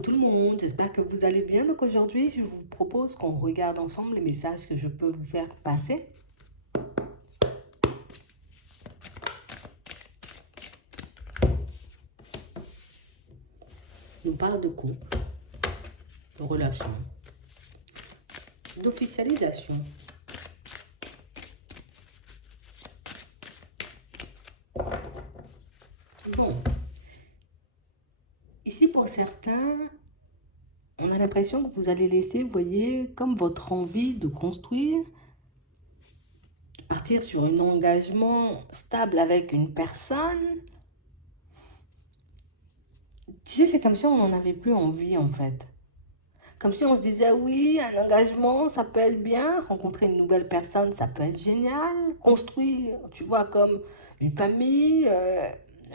Coucou tout le monde, j'espère que vous allez bien. Donc aujourd'hui, je vous propose qu'on regarde ensemble les messages que je peux vous faire passer. On parle de couple, de relations, d'officialisation. Bon, ici pour certains, on a l'impression que vous allez laisser, vous voyez, comme votre envie de construire, partir sur un engagement stable avec une personne. Tu sais, c'est comme si on n'en avait plus envie en fait. Comme si on se disait, oui, un engagement, ça peut être bien, rencontrer une nouvelle personne, ça peut être génial, construire, tu vois, comme une famille,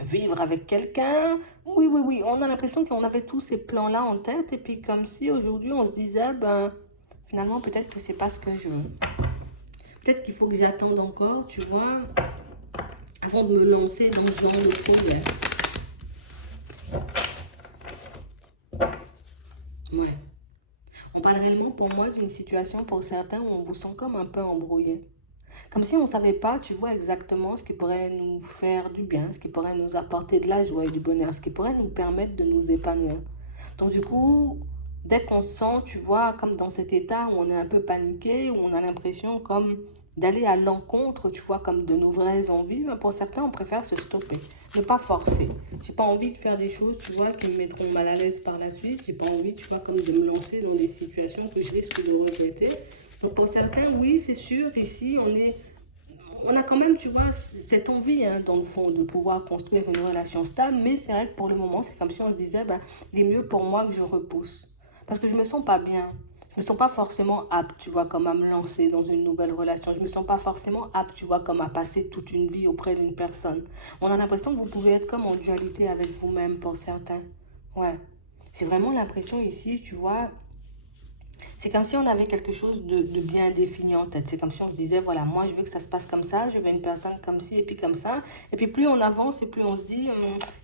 vivre avec quelqu'un. Oui, oui, oui, on a l'impression qu'on avait tous ces plans-là en tête, et puis comme si aujourd'hui on se disait, ben, finalement, peut-être que c'est pas ce que je veux. Peut-être qu'il faut que j'attende encore, tu vois, avant de me lancer dans ce genre de projet. Ouais. On parle réellement pour moi d'une situation pour certains où on vous sent comme un peu embrouillé. Comme si on ne savait pas, tu vois, exactement ce qui pourrait nous faire du bien, ce qui pourrait nous apporter de la joie et du bonheur, ce qui pourrait nous permettre de nous épanouir. Donc du coup, dès qu'on se sent, tu vois, comme dans cet état où on est un peu paniqué, où on a l'impression comme d'aller à l'encontre, tu vois, comme de nos vraies envies, mais pour certains, on préfère se stopper, ne pas forcer. J'ai pas envie de faire des choses, tu vois, qui me mettront mal à l'aise par la suite. J'ai pas envie, tu vois, comme de me lancer dans des situations que je risque de regretter. Donc pour certains, oui, c'est sûr, ici, on a quand même, tu vois, cette envie, hein, dans le fond, de pouvoir construire une relation stable, mais c'est vrai que pour le moment, c'est comme si on se disait, ben, il est mieux pour moi que je repousse. Parce que je me sens pas bien. Je me sens pas forcément apte, tu vois, comme à me lancer dans une nouvelle relation. Je me sens pas forcément apte, tu vois, comme à passer toute une vie auprès d'une personne. On a l'impression que vous pouvez être comme en dualité avec vous-même pour certains. Ouais. J'ai vraiment l'impression ici, tu vois, c'est comme si on avait quelque chose de bien défini en tête. C'est comme si on se disait, voilà, moi je veux que ça se passe comme ça, je veux une personne comme ci et puis comme ça. Et puis plus on avance et plus on se dit,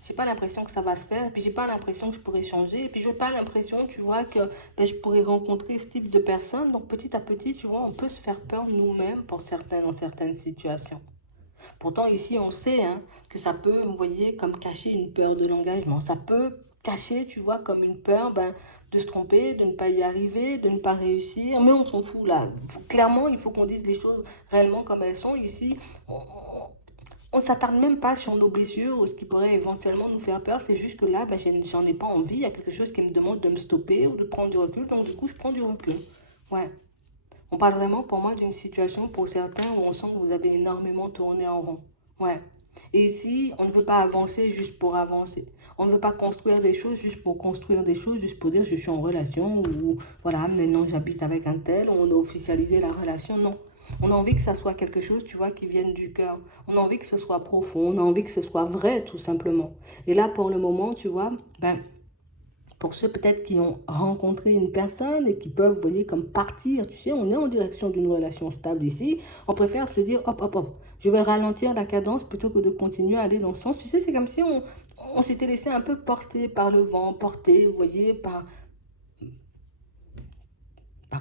j'ai pas l'impression que ça va se faire. Et puis j'ai pas l'impression que je pourrais changer. Et puis j'ai pas l'impression, tu vois, que ben, je pourrais rencontrer ce type de personne. Donc petit à petit, tu vois, on peut se faire peur nous-mêmes pour certains dans certaines situations. Pourtant, ici, on sait, hein, que ça peut, vous voyez, comme cacher une peur de l'engagement. Ça peut cacher, tu vois, comme une peur, ben, de se tromper, de ne pas y arriver, de ne pas réussir. Mais on s'en fout là. Clairement, il faut qu'on dise les choses réellement comme elles sont. Ici, on ne s'attarde même pas sur nos blessures ou ce qui pourrait éventuellement nous faire peur. C'est juste que là, ben, j'en ai pas envie. Il y a quelque chose qui me demande de me stopper ou de prendre du recul. Donc, du coup, je prends du recul. Ouais. On parle vraiment pour moi d'une situation pour certains où on sent que vous avez énormément tourné en rond. Ouais. Et ici, on ne veut pas avancer juste pour avancer. On ne veut pas construire des choses juste pour construire des choses, juste pour dire je suis en relation ou voilà, maintenant j'habite avec un tel, on a officialisé la relation. Non. On a envie que ça soit quelque chose, tu vois, qui vienne du cœur. On a envie que ce soit profond, on a envie que ce soit vrai, tout simplement. Et là, pour le moment, tu vois, ben, pour ceux peut-être qui ont rencontré une personne et qui peuvent, vous voyez, comme partir, tu sais, on est en direction d'une relation stable ici, on préfère se dire, hop, hop, hop, je vais ralentir la cadence plutôt que de continuer à aller dans ce sens. Tu sais, c'est comme si on s'était laissé un peu porter par le vent, porter, vous voyez, par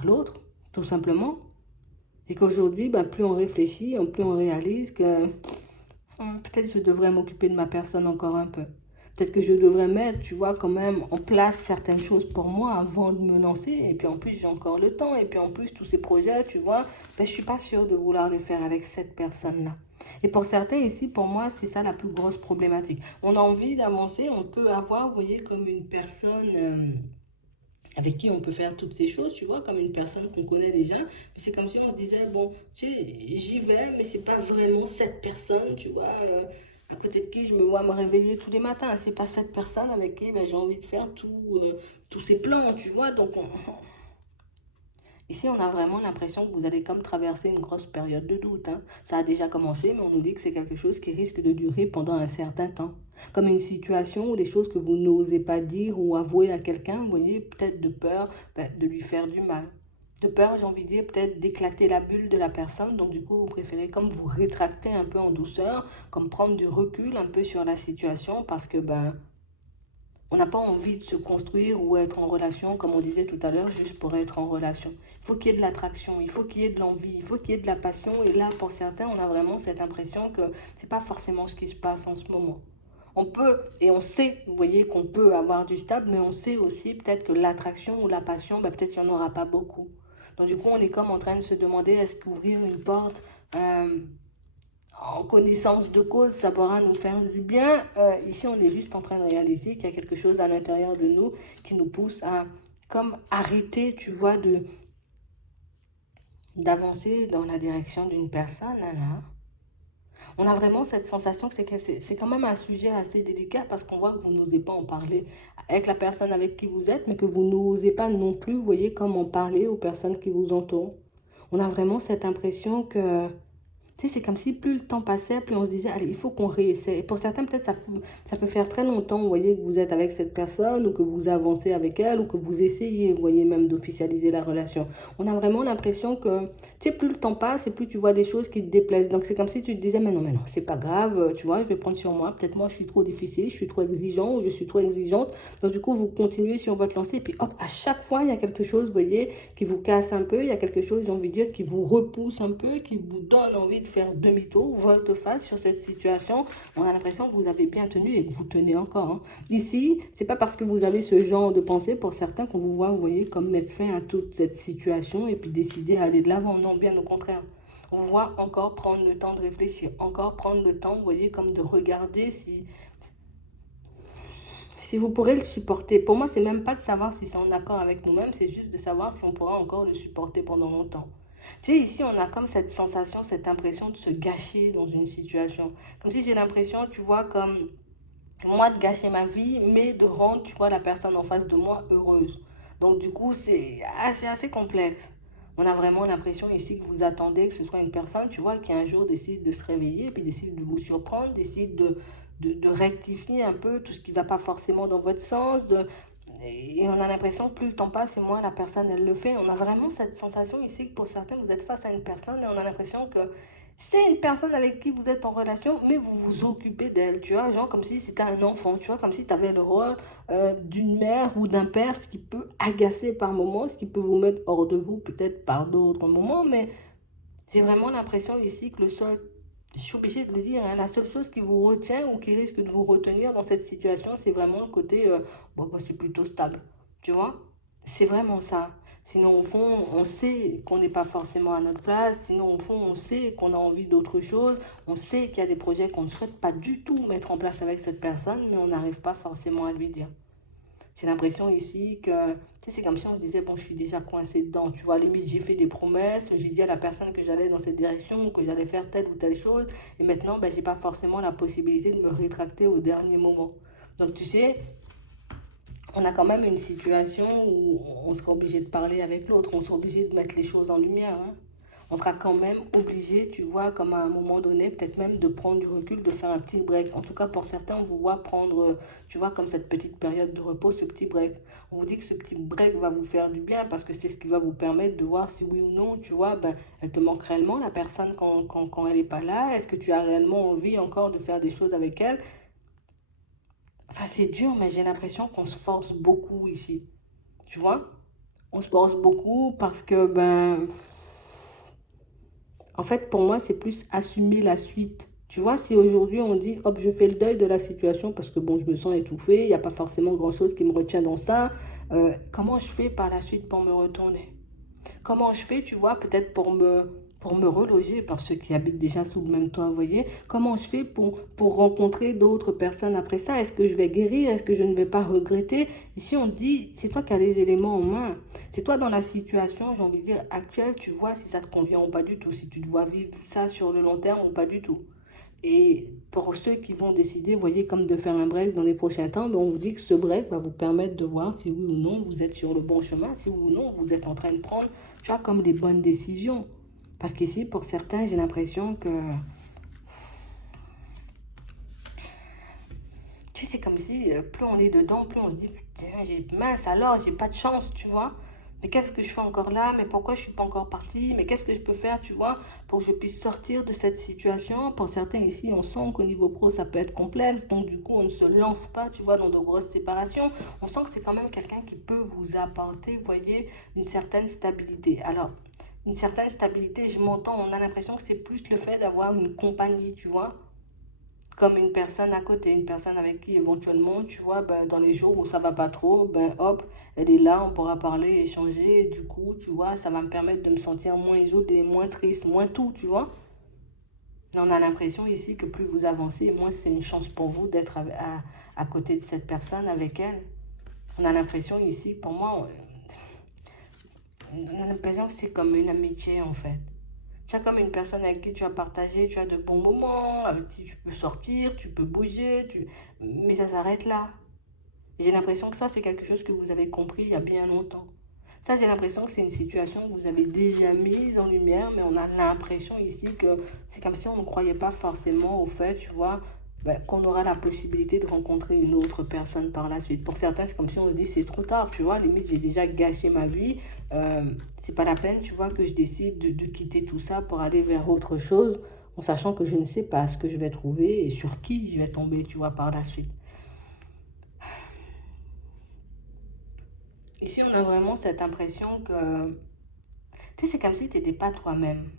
l'autre, tout simplement. Et qu'aujourd'hui, ben, plus on réfléchit, plus on réalise que peut-être je devrais m'occuper de ma personne encore un peu. Peut-être que je devrais mettre, tu vois, quand même en place certaines choses pour moi avant de me lancer. Et puis en plus, j'ai encore le temps. Et puis en plus, tous ces projets, tu vois, ben, je suis pas sûre de vouloir les faire avec cette personne-là. Et pour certains ici, pour moi, c'est ça la plus grosse problématique. On a envie d'avancer, on peut avoir, vous voyez, comme une personne avec qui on peut faire toutes ces choses, tu vois, comme une personne qu'on connaît déjà. Mais c'est comme si on se disait, bon, tu sais, j'y vais, mais c'est pas vraiment cette personne, tu vois, à côté de qui je me vois me réveiller tous les matins. C'est pas cette personne avec qui ben, j'ai envie de faire tous ces plans, tu vois. Donc, ici, on a vraiment l'impression que vous allez comme traverser une grosse période de doute, hein. Ça a déjà commencé, mais on nous dit que c'est quelque chose qui risque de durer pendant un certain temps. Comme une situation ou des choses que vous n'osez pas dire ou avouer à quelqu'un, vous voyez, peut-être de peur ben, de lui faire du mal. De peur, j'ai envie de dire, peut-être d'éclater la bulle de la personne. Donc, du coup, vous préférez comme vous rétracter un peu en douceur, comme prendre du recul un peu sur la situation parce que, ben, On n'a pas envie de se construire ou être en relation, comme on disait tout à l'heure, juste pour être en relation. Il faut qu'il y ait de l'attraction, il faut qu'il y ait de l'envie, il faut qu'il y ait de la passion. Et là, pour certains, on a vraiment cette impression que c'est pas forcément ce qui se passe en ce moment. On peut, et on sait, vous voyez, qu'on peut avoir du stable, mais on sait aussi peut-être que l'attraction ou la passion, ben, peut-être qu'il n'y en aura pas beaucoup. Donc du coup, on est comme en train de se demander, est-ce qu'ouvrir une porte en connaissance de cause, ça pourra nous faire du bien. Ici, on est juste en train de réaliser qu'il y a quelque chose à l'intérieur de nous qui nous pousse à comme arrêter, tu vois, d'avancer dans la direction d'une personne. Là. On a vraiment cette sensation que c'est quand même un sujet assez délicat parce qu'on voit que vous n'osez pas en parler avec la personne avec qui vous êtes, mais que vous n'osez pas non plus, vous voyez, comment parler aux personnes qui vous entourent. On a vraiment cette impression que tu sais, c'est comme si plus le temps passait, plus on se disait, allez, il faut qu'on réessaie. Et pour certains, peut-être, ça peut faire très longtemps, vous voyez, que vous êtes avec cette personne, ou que vous avancez avec elle, ou que vous essayez, vous voyez, même d'officialiser la relation. On a vraiment l'impression que, tu sais, plus le temps passe, et plus tu vois des choses qui te déplaisent. Donc, c'est comme si tu te disais, mais non, c'est pas grave, tu vois, je vais prendre sur moi. Peut-être moi, je suis trop difficile, je suis trop exigeant, ou je suis trop exigeante. Donc, du coup, vous continuez sur votre lancée, et puis hop, à chaque fois, il y a quelque chose, vous voyez, qui vous casse un peu, il y a quelque chose, j'ai envie de dire, qui vous repousse un peu, qui vous donne envie de faire demi-tour, volte-face sur cette situation. On a l'impression que vous avez bien tenu et que vous tenez encore. Hein. Ici, c'est pas parce que vous avez ce genre de pensée, pour certains, qu'on vous voit, vous voyez, comme mettre fin à toute cette situation et puis décider à aller de l'avant. Non, bien au contraire. On voit encore prendre le temps de réfléchir, encore prendre le temps, vous voyez, comme de regarder si vous pourrez le supporter. Pour moi, c'est même pas de savoir si c'est en accord avec nous-mêmes, c'est juste de savoir si on pourra encore le supporter pendant longtemps. Tu sais, ici, on a comme cette sensation, cette impression de se gâcher dans une situation. Comme si j'ai l'impression, tu vois, comme moi de gâcher ma vie, mais de rendre, tu vois, la personne en face de moi heureuse. Donc, du coup, c'est assez complexe. On a vraiment l'impression ici que vous attendez que ce soit une personne, tu vois, qui un jour décide de se réveiller, puis décide de vous surprendre, décide de rectifier un peu tout ce qui ne va pas forcément dans votre sens. Et on a l'impression que plus le temps passe et moins la personne, elle le fait. On a vraiment cette sensation ici que pour certains, vous êtes face à une personne et on a l'impression que c'est une personne avec qui vous êtes en relation, mais vous vous occupez d'elle, tu vois, genre comme si c'était un enfant, tu vois, comme si tu avais le rôle d'une mère ou d'un père, ce qui peut agacer par moments, ce qui peut vous mettre hors de vous peut-être par d'autres moments, mais j'ai vraiment l'impression ici que le seul, je suis obligée de le dire, hein, la seule chose qui vous retient ou qui risque de vous retenir dans cette situation, c'est vraiment le côté, bon, bah, c'est plutôt stable, tu vois? C'est vraiment ça. Sinon, au fond, on sait qu'on n'est pas forcément à notre place. Sinon, au fond, on sait qu'on a envie d'autre chose. On sait qu'il y a des projets qu'on ne souhaite pas du tout mettre en place avec cette personne, mais on n'arrive pas forcément à lui dire. J'ai l'impression ici que, tu sais, c'est comme si on se disait, bon, je suis déjà coincé dedans, tu vois, limite, j'ai fait des promesses, j'ai dit à la personne que j'allais dans cette direction, que j'allais faire telle ou telle chose, et maintenant, ben, j'ai pas forcément la possibilité de me rétracter au dernier moment. Donc, tu sais, on a quand même une situation où on sera obligé de parler avec l'autre, on sera obligé de mettre les choses en lumière, hein. On sera quand même obligé, tu vois, comme à un moment donné, peut-être même de prendre du recul, de faire un petit break. En tout cas, pour certains, on vous voit prendre, tu vois, comme cette petite période de repos, ce petit break. On vous dit que ce petit break va vous faire du bien parce que c'est ce qui va vous permettre de voir si oui ou non, tu vois, ben, elle te manque réellement, la personne, quand elle n'est pas là. Est-ce que tu as réellement envie encore de faire des choses avec elle? Enfin, c'est dur, mais j'ai l'impression qu'on se force beaucoup ici. Tu vois? On se force beaucoup parce que, ben, en fait, pour moi, c'est plus assumer la suite. Tu vois, si aujourd'hui on dit, hop, je fais le deuil de la situation parce que bon, je me sens étouffée, il n'y a pas forcément grand-chose qui me retient dans ça, comment je fais par la suite pour me retourner? Comment je fais, tu vois, peut-être pour me reloger par ceux qui habitent déjà sous le même toit, vous voyez? Comment je fais pour rencontrer d'autres personnes après ça? Est-ce que je vais guérir? Est-ce que je ne vais pas regretter? Ici, on dit, c'est toi qui as les éléments en main. C'est toi dans la situation, j'ai envie de dire, actuelle, tu vois si ça te convient ou pas du tout, si tu dois vivre ça sur le long terme ou pas du tout. Et pour ceux qui vont décider, vous voyez, comme de faire un break dans les prochains temps, ben on vous dit que ce break va vous permettre de voir si oui ou non vous êtes sur le bon chemin, si oui ou non vous êtes en train de prendre, tu vois, comme les bonnes décisions. Parce qu'ici, pour certains, j'ai l'impression que, tu sais, c'est comme si plus on est dedans, plus on se dit, putain, mince alors, j'ai pas de chance, tu vois. Mais qu'est-ce que je fais encore là? Mais pourquoi je suis pas encore partie? Mais qu'est-ce que je peux faire, tu vois, pour que je puisse sortir de cette situation? Pour certains ici, on sent qu'au niveau pro, ça peut être complexe. Donc, du coup, on ne se lance pas, tu vois, dans de grosses séparations. On sent que c'est quand même quelqu'un qui peut vous apporter, vous voyez, une certaine stabilité. Alors, une certaine stabilité, je m'entends, on a l'impression que c'est plus le fait d'avoir une compagnie, tu vois, comme une personne à côté, une personne avec qui éventuellement, tu vois, ben, dans les jours où ça va pas trop, ben hop, elle est là, on pourra parler, échanger, et du coup, tu vois, ça va me permettre de me sentir moins isolé, moins triste, moins tout, tu vois. On a l'impression ici que plus vous avancez, moins c'est une chance pour vous d'être à côté de cette personne, avec elle. On a l'impression ici, pour moi, on a l'impression que c'est comme une amitié en fait. Tu as comme une personne avec qui tu as partagé, tu as de bons moments, avec qui tu peux sortir, tu peux bouger, mais ça s'arrête là. J'ai l'impression que ça, c'est quelque chose que vous avez compris il y a bien longtemps. Ça, j'ai l'impression que c'est une situation que vous avez déjà mise en lumière, mais on a l'impression ici que c'est comme si on ne croyait pas forcément au fait, tu vois, ben, qu'on aura la possibilité de rencontrer une autre personne par la suite. Pour certains, c'est comme si on se dit c'est trop tard, tu vois, limite j'ai déjà gâché ma vie, euh, c'est pas la peine, tu vois, que je décide de quitter tout ça pour aller vers autre chose, en sachant que je ne sais pas ce que je vais trouver et sur qui je vais tomber, tu vois, par la suite. Ici, on a vraiment cette impression que, tu sais, c'est comme si tu n'étais pas toi-même.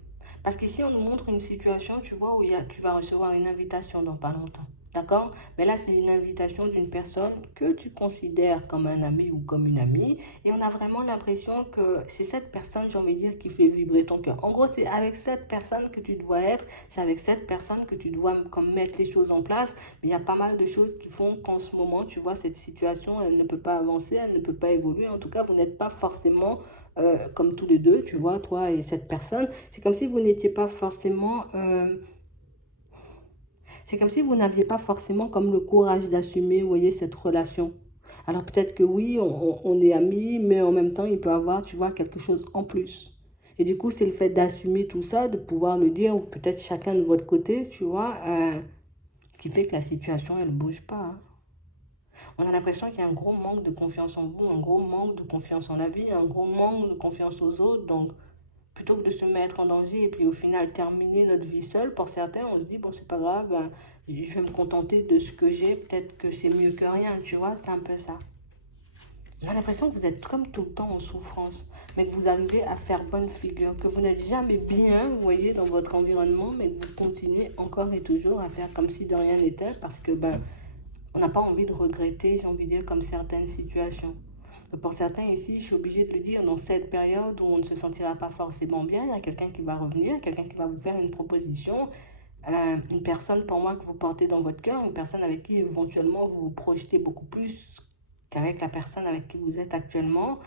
Parce qu'ici, on nous montre une situation, tu vois, où tu vas recevoir une invitation dans pas longtemps. D'accord? Mais là, c'est une invitation d'une personne que tu considères comme un ami ou comme une amie. Et on a vraiment l'impression que c'est cette personne, j'ai envie de dire, qui fait vibrer ton cœur. En gros, c'est avec cette personne que tu dois être. C'est avec cette personne que tu dois comme mettre les choses en place. Mais il y a pas mal de choses qui font qu'en ce moment, tu vois, cette situation, elle ne peut pas avancer, elle ne peut pas évoluer. En tout cas, vous n'êtes pas forcément comme tous les deux, tu vois, toi et cette personne. C'est comme si vous n'étiez pas forcément... c'est comme si vous n'aviez pas forcément comme le courage d'assumer, vous voyez, cette relation. Alors peut-être que oui, on est amis, mais en même temps, il peut avoir, tu vois, quelque chose en plus. Et du coup, c'est le fait d'assumer tout ça, de pouvoir le dire, ou peut-être chacun de votre côté, tu vois, qui fait que la situation, elle ne bouge pas. Hein. On a l'impression qu'il y a un gros manque de confiance en vous, un gros manque de confiance en la vie, un gros manque de confiance aux autres. Donc, plutôt que de se mettre en danger et puis au final terminer notre vie seule, pour certains, on se dit, bon, c'est pas grave, ben, je vais me contenter de ce que j'ai, peut-être que c'est mieux que rien, tu vois, c'est un peu ça. On a l'impression que vous êtes comme tout le temps en souffrance, mais que vous arrivez à faire bonne figure, que vous n'êtes jamais bien, vous voyez, dans votre environnement, mais que vous continuez encore et toujours à faire comme si de rien n'était, parce que, ben, on n'a pas envie de regretter, j'ai envie de dire, comme certaines situations. Pour certains ici, je suis obligée de le dire, dans cette période où on ne se sentira pas forcément bien, il y a quelqu'un qui va revenir, quelqu'un qui va vous faire une proposition, une personne pour moi que vous portez dans votre cœur, une personne avec qui éventuellement vous vous projetez beaucoup plus qu'avec la personne avec qui vous êtes actuellement.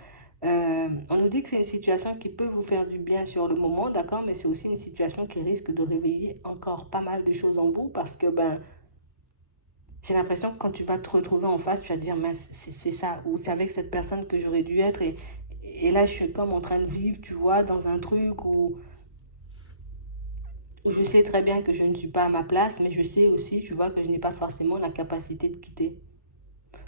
On nous dit que c'est une situation qui peut vous faire du bien sur le moment, d'accord, mais c'est aussi une situation qui risque de réveiller encore pas mal de choses en vous parce que ben, j'ai l'impression que quand tu vas te retrouver en face, tu vas te dire, mince, c'est ça, ou c'est avec cette personne que j'aurais dû être. Et là, je suis comme en train de vivre, tu vois, dans un truc où je sais très bien que je ne suis pas à ma place, mais je sais aussi, tu vois, que je n'ai pas forcément la capacité de quitter.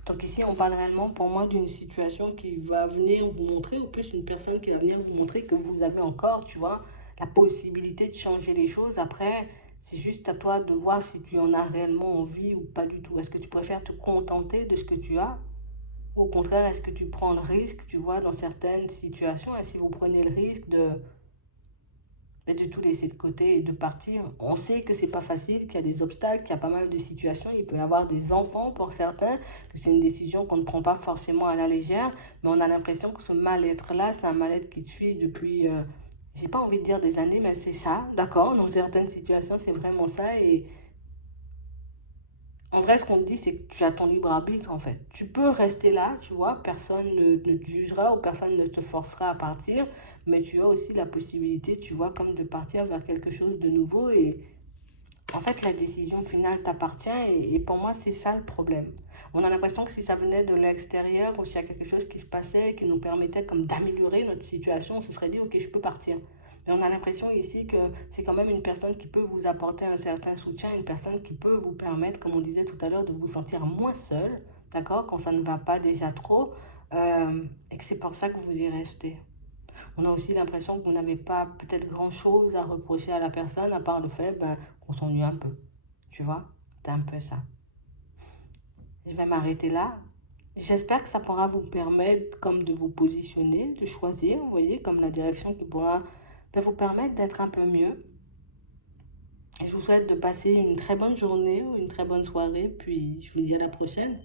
Donc ici, on parle réellement pour moi d'une situation qui va venir vous montrer, ou plus une personne qui va venir vous montrer que vous avez encore, tu vois, la possibilité de changer les choses. Après, c'est juste à toi de voir si tu en as réellement envie ou pas du tout. Est-ce que tu préfères te contenter de ce que tu as? Ou au contraire, est-ce que tu prends le risque, tu vois, dans certaines situations, et si vous prenez le risque de tout laisser de côté et de partir. On sait que c'est pas facile, qu'il y a des obstacles, qu'il y a pas mal de situations. Il peut y avoir des enfants pour certains, que c'est une décision qu'on ne prend pas forcément à la légère, mais on a l'impression que ce mal-être-là, c'est un mal-être qui te suit depuis, j'ai pas envie de dire des années, mais c'est ça, d'accord? Dans certaines situations, c'est vraiment ça. Et en vrai, ce qu'on te dit, c'est que tu as ton libre arbitre, en fait. Tu peux rester là, tu vois, personne ne te jugera ou personne ne te forcera à partir, mais tu as aussi la possibilité, tu vois, comme de partir vers quelque chose de nouveau. Et en fait, la décision finale t'appartient et pour moi, c'est ça le problème. On a l'impression que si ça venait de l'extérieur ou s'il y a quelque chose qui se passait qui nous permettait comme d'améliorer notre situation, on se serait dit, ok, je peux partir. Mais on a l'impression ici que c'est quand même une personne qui peut vous apporter un certain soutien, une personne qui peut vous permettre, comme on disait tout à l'heure, de vous sentir moins seul, d'accord, quand ça ne va pas déjà trop. et que c'est pour ça que vous y restez. On a aussi l'impression que vous n'avez pas peut-être grand-chose à reprocher à la personne, à part le fait qu'on s'ennuie un peu. Tu vois? C'est un peu ça. Je vais m'arrêter là. J'espère que ça pourra vous permettre comme de vous positionner, de choisir, vous voyez, comme la direction qui pourra vous permettre d'être un peu mieux. Et je vous souhaite de passer une très bonne journée ou une très bonne soirée, puis je vous dis à la prochaine.